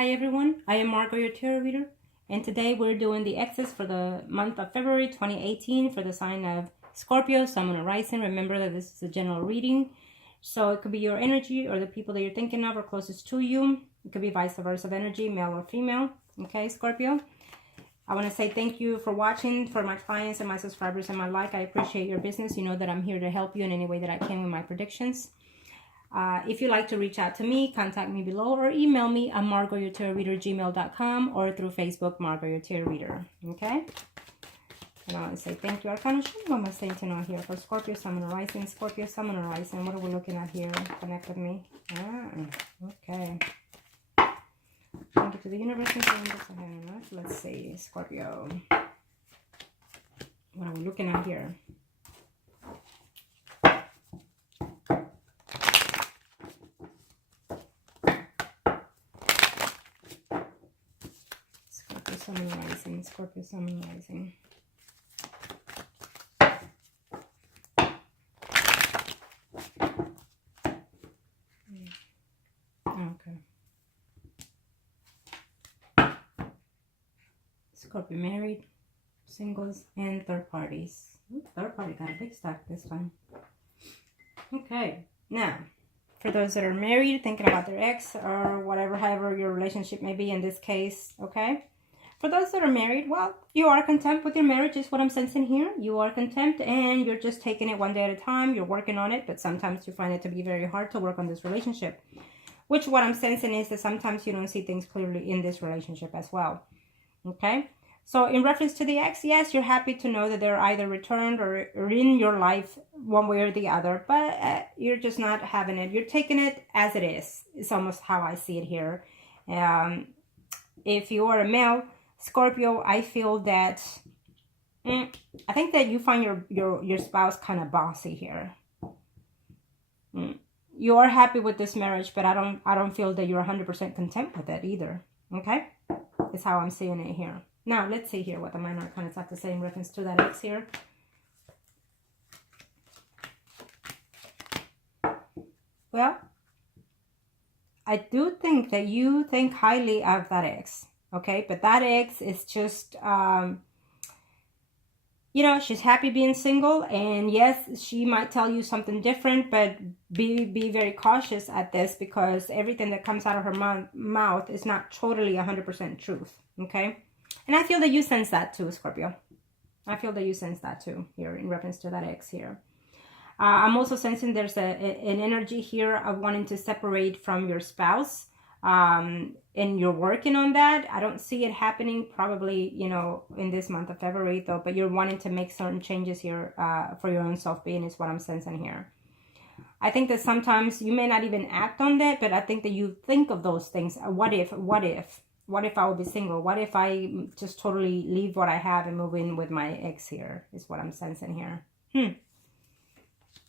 Hi everyone, I am Margo, your tarot reader, and today we're doing the X's for the month of February 2018 for the sign of Scorpio, Sun, Moon, and Rising. Remember that this is a general reading, so it could be your energy or the people that you're thinking of or closest to you. It could be vice versa of energy, male or female. Okay, Scorpio. I want to say thank you for watching, for my clients and my subscribers and my like. I appreciate your business. You know that I'm here to help you in any way that I can with my predictions. If you'd like to reach out to me, contact me below or email me at margourtarotreader@gmail.com or through Facebook, Margo Your Tarot Reader. Okay? And I want to say thank you, Arcana. What am I saying to know here for Scorpio, Sun, Moon, Rising? Scorpio, Sun, Moon, Rising. What are we looking at here? Connect with me. Okay. Thank you to the universe. Let's see, Scorpio. What are we looking at here? Sun, Moon, Rising, Scorpio, Sun, Moon, Rising. Okay. Scorpio married, singles, and third parties. Ooh, third party got a big stack this time. Okay. Now, for those that are married, thinking about their ex or whatever, however your relationship may be in this case, okay? For those that are married, well, you are content with your marriage is what I'm sensing here. You are content and you're just taking it one day at a time. You're working on it, but sometimes you find it to be very hard to work on this relationship. Which what I'm sensing is that sometimes you don't see things clearly in this relationship as well. Okay? So in reference to the ex, yes, you're happy to know that they're either returned or in your life one way or the other. But you're just not having it. You're taking it as it is. It's almost how I see it here. If you are a male Scorpio, I feel that I think that you find your spouse kind of bossy here. You are happy with this marriage, but I don't feel that you're 100% content with it either. Okay, that's how I'm seeing it here. Now let's see here what the minor arcana have to say in reference to that ex here. Well, I do think that you think highly of that ex. Okay, but that ex is just, you know, she's happy being single. And yes, she might tell you something different, but be very cautious at this because everything that comes out of her mouth is not totally 100% truth. Okay, and I feel that you sense that too, Scorpio. I feel that you sense that too here in reference to that ex here. I'm also sensing there's an energy here of wanting to separate from your spouse. And you're working on that. I don't see it happening probably, you know, in this month of February though, but you're wanting to make certain changes here for your own self-being is what I'm sensing here. I think that sometimes you may not even act on that, but I think that you think of those things. What if I would be single? What if I just totally leave what I have and move in with my ex here is what I'm sensing here.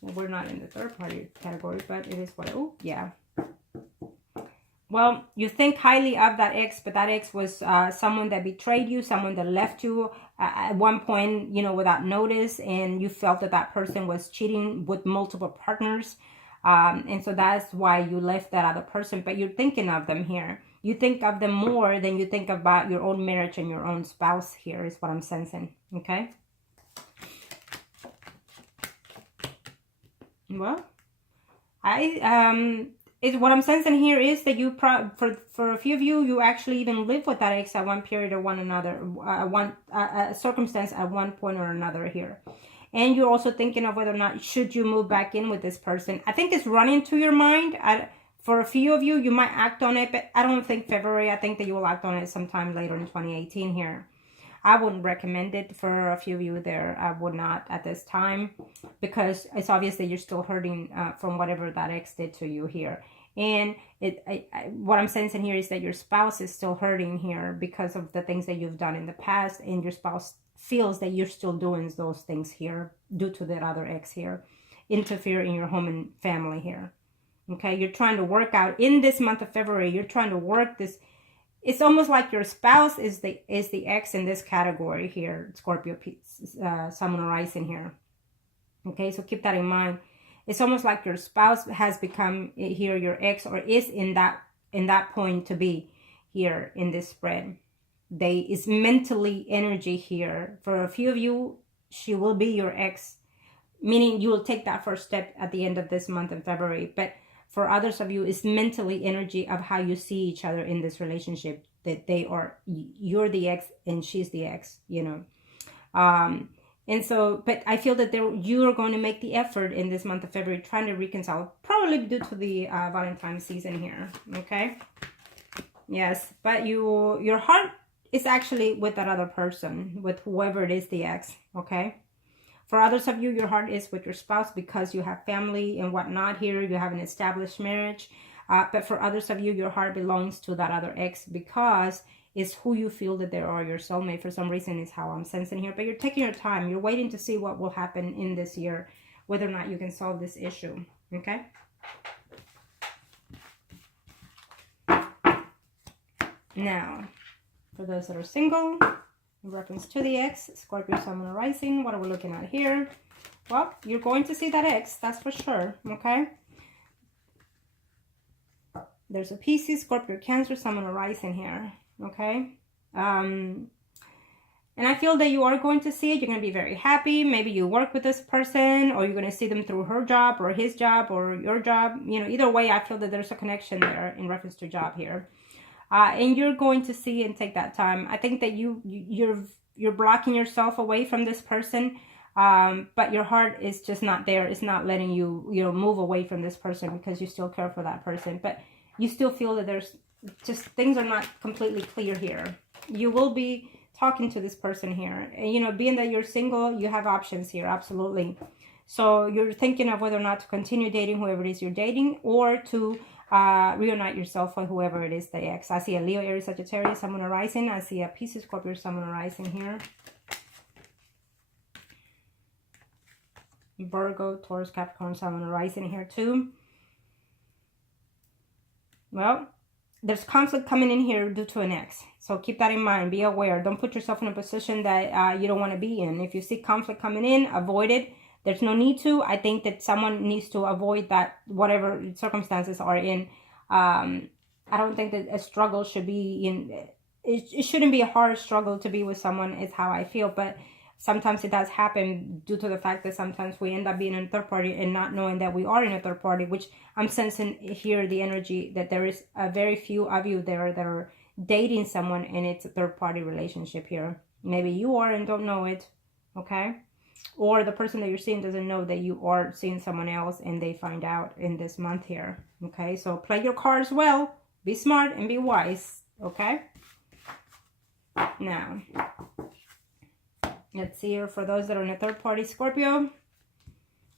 Well, we're not in the third party category, but it is what, oh yeah. Well, you think highly of that ex, but that ex was someone that betrayed you, someone that left you at one point, you know, without notice, and you felt that that person was cheating with multiple partners. And so that's why you left that other person, but you're thinking of them here. You think of them more than you think about your own marriage and your own spouse here is what I'm sensing, okay? Well, what I'm sensing here is that you, for a few of you, you actually even live with that ex at one period or one another, a circumstance at one point or another here. And you're also thinking of whether or not should you move back in with this person. I think it's running to your mind. For a few of you, you might act on it, but I don't think February. I think that you will act on it sometime later in 2018 here. I wouldn't recommend it for a few of you there. I would not at this time because it's obvious that you're still hurting from whatever that ex did to you here. And what I'm sensing here is that your spouse is still hurting here because of the things that you've done in the past, and your spouse feels that you're still doing those things here due to that other ex here, interfere in your home and family here. Okay, you're trying to work out in this month of February. You're trying to work this. It's almost like your spouse is the ex in this category here, Scorpio, Sun, Moon, Rising here. Okay, so keep that in mind. It's almost like your spouse has become here your ex, or is in that point to be. here in this spread. Is mentally energy here. For a few of you, she will be your ex, meaning you will take that first step at the end of this month in February. But for others of you, it's mentally energy of how you see each other in this relationship, that you're the ex and she's the ex, you know. And so, but I feel that you are going to make the effort in this month of February trying to reconcile, probably due to the Valentine's season here, okay? Yes, but your heart is actually with that other person, with whoever it is, the ex, okay? For others of you, your heart is with your spouse because you have family and whatnot here. You have an established marriage. But for others of you, your heart belongs to that other ex because it's who you feel that they are, your soulmate. For some reason, is how I'm sensing here. But you're taking your time. You're waiting to see what will happen in this year, whether or not you can solve this issue, okay? Now, for those that are single, in reference to the ex, Scorpio, Sun, Moon, Rising, what are we looking at here? Well, you're going to see that ex, that's for sure, okay? There's a Pisces, Scorpio, Cancer, Sun, Moon, Rising here, okay? And I feel that you are going to see it. You're going to be very happy. Maybe you work with this person, or you're going to see them through her job or his job or your job. You know, either way, I feel that there's a connection there in reference to job here. And you're going to see and take that time. I think that you're blocking yourself away from this person, but your heart is just not there. It's not letting you, move away from this person because you still care for that person. But you still feel that there's just things are not completely clear here. You will be talking to this person here. And, being that you're single, you have options here, absolutely. So you're thinking of whether or not to continue dating whoever it is you're dating, or to reunite yourself with whoever it is, the ex. I see a Leo, Aries, Sagittarius, Sun, Moon, Rising. I see a Pisces, Scorpio, Sun, Moon, Rising here. Virgo, Taurus, Capricorn, Sun, Moon, Rising here too. Well, there's conflict coming in here due to an ex. So keep that in mind. Be aware. Don't put yourself in a position that you don't want to be in. If you see conflict coming in, avoid it. There's no need to. I think that someone needs to avoid that, whatever circumstances are in. I don't think that a struggle should be in. It shouldn't be a hard struggle to be with someone, is how I feel. But sometimes it does happen due to the fact that sometimes we end up being in a third party and not knowing that we are in a third party, which I'm sensing here the energy that there is a very few of you there that are dating someone and it's a third party relationship here. Maybe you are and don't know it, okay? Or the person that you're seeing doesn't know that you are seeing someone else and they find out in this month here, okay? So play your cards well, be smart and be wise, okay? Now, let's see here for those that are in a third party Scorpio.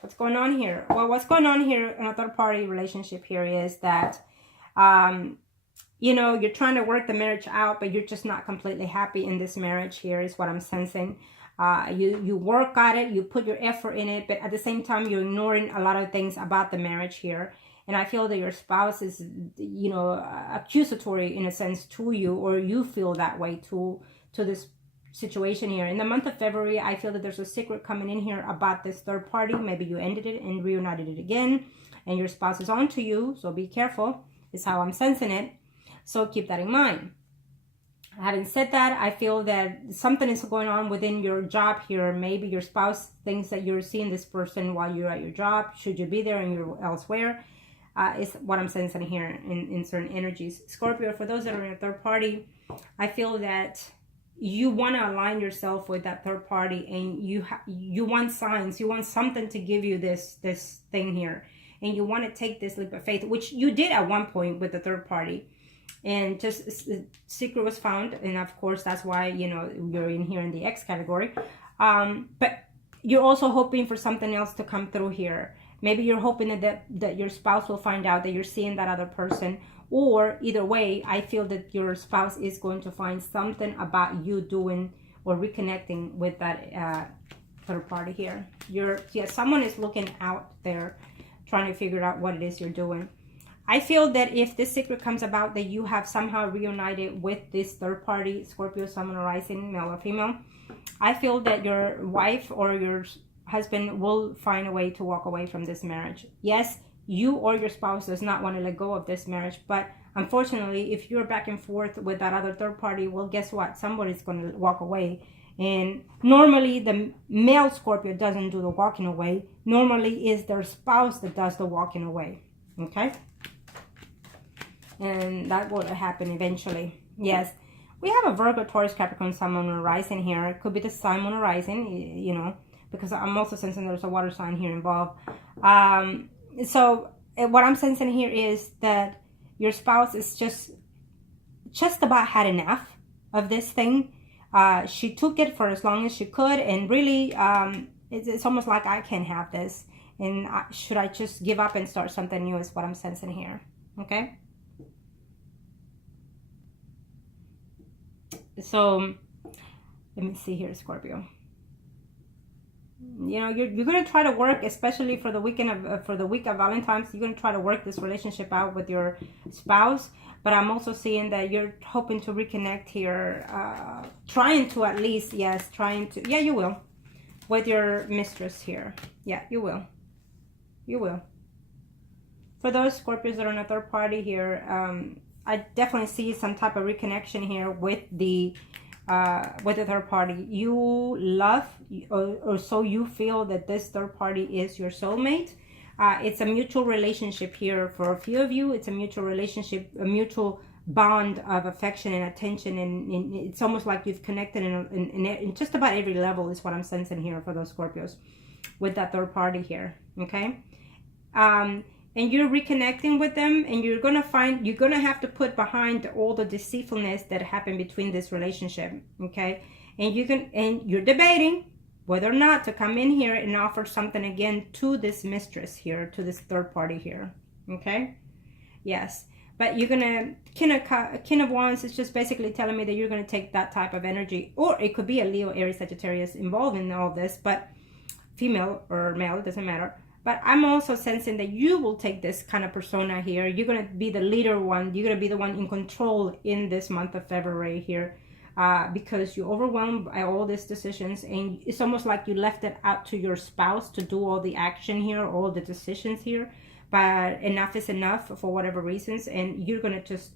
What's going on here? Well, what's going on here in a third party relationship here is that, you're trying to work the marriage out, but you're just not completely happy in this marriage here is what I'm sensing. You work at it, you put your effort in it, but at the same time, you're ignoring a lot of things about the marriage here. And I feel that your spouse is, accusatory in a sense to you, or you feel that way to this situation here. In the month of February, I feel that there's a secret coming in here about this third party. Maybe you ended it and reunited it again, and your spouse is on to you. So be careful, is how I'm sensing it. So keep that in mind. Having said that, I feel that something is going on within your job here. Maybe your spouse thinks that you're seeing this person while you're at your job. Should you be there and you're elsewhere? Is what I'm sensing here in certain energies. Scorpio, for those that are in a third party, I feel that you want to align yourself with that third party, and you want signs. You want something to give you this thing here. And you want to take this leap of faith, which you did at one point with the third party. And just secret was found, and of course that's why you're in here in the X category. But you're also hoping for something else to come through here. Maybe you're hoping that your spouse will find out that you're seeing that other person, or either way, I feel that your spouse is going to find something about you doing or reconnecting with that third party here. Someone is looking out there, trying to figure out what it is you're doing. I feel that if this secret comes about, that you have somehow reunited with this third party, Scorpio, Sun, Moon, Rising, male or female, I feel that your wife or your husband will find a way to walk away from this marriage. Yes, you or your spouse does not want to let go of this marriage, but unfortunately, if you're back and forth with that other third party, well, guess what? Somebody's going to walk away. And normally the male Scorpio doesn't do the walking away. Normally is their spouse that does the walking away. Okay? And that will happen eventually. Yes. We have a Virgo, Taurus, Capricorn, Sun, Moon, and Rising here. It could be the Sun, Moon, or Rising, you know, because I'm also sensing there's a water sign here involved. So what I'm sensing here is that your spouse is just about had enough of this thing. She took it for as long as she could, and really, it's almost like I can't have this. And should I just give up and start something new is what I'm sensing here. Okay? So let me see here, Scorpio. You know, you're going to try to work, especially for the weekend of for the week of Valentine's. You're going to try to work this relationship out with your spouse. But I'm also seeing that you're hoping to reconnect here, trying to at least, yes, trying to, yeah, you will, with your mistress here. Yeah, you will. You will. For those Scorpios that are on a third party here, I definitely see some type of reconnection here with the third party. You love, or so you feel that this third party is your soulmate. It's a mutual relationship here for a few of you. It's a mutual relationship, a mutual bond of affection and attention, and it's almost like you've connected in just about every level is what I'm sensing here for those Scorpios with that third party here. Okay. And you're reconnecting with them, and you're gonna have to put behind all the deceitfulness that happened between this relationship. Okay. And you're debating whether or not to come in here and offer something again to this mistress here, to this third party here. Okay. Yes. But you're gonna, King of Wands is just basically telling me that you're gonna take that type of energy, or it could be a Leo, Aries, Sagittarius involved in all this, but female or male, it doesn't matter. But I'm also sensing that you will take this kind of persona here. You're going to be the leader one. You're going to be the one in control in this month of February here, because you're overwhelmed by all these decisions. And it's almost like you left it out to your spouse to do all the action here, all the decisions here. But enough is enough for whatever reasons. And you're going to just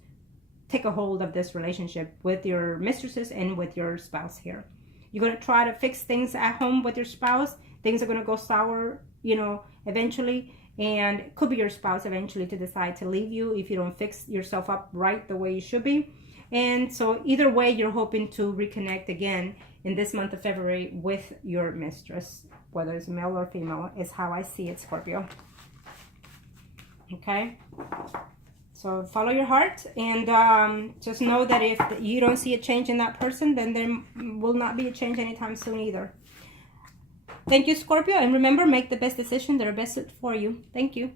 take a hold of this relationship with your mistresses and with your spouse here. You're going to try to fix things at home with your spouse. Things are going to go sour, you know, eventually, and it could be your spouse eventually to decide to leave you if you don't fix yourself up right the way you should be. And so either way, you're hoping to reconnect again in this month of February with your mistress, whether it's male or female, is how I see it, Scorpio. Okay, so follow your heart, and just know that if you don't see a change in that person, then there will not be a change anytime soon either. Thank you, Scorpio. And remember, make the best decision that are best for you. Thank you.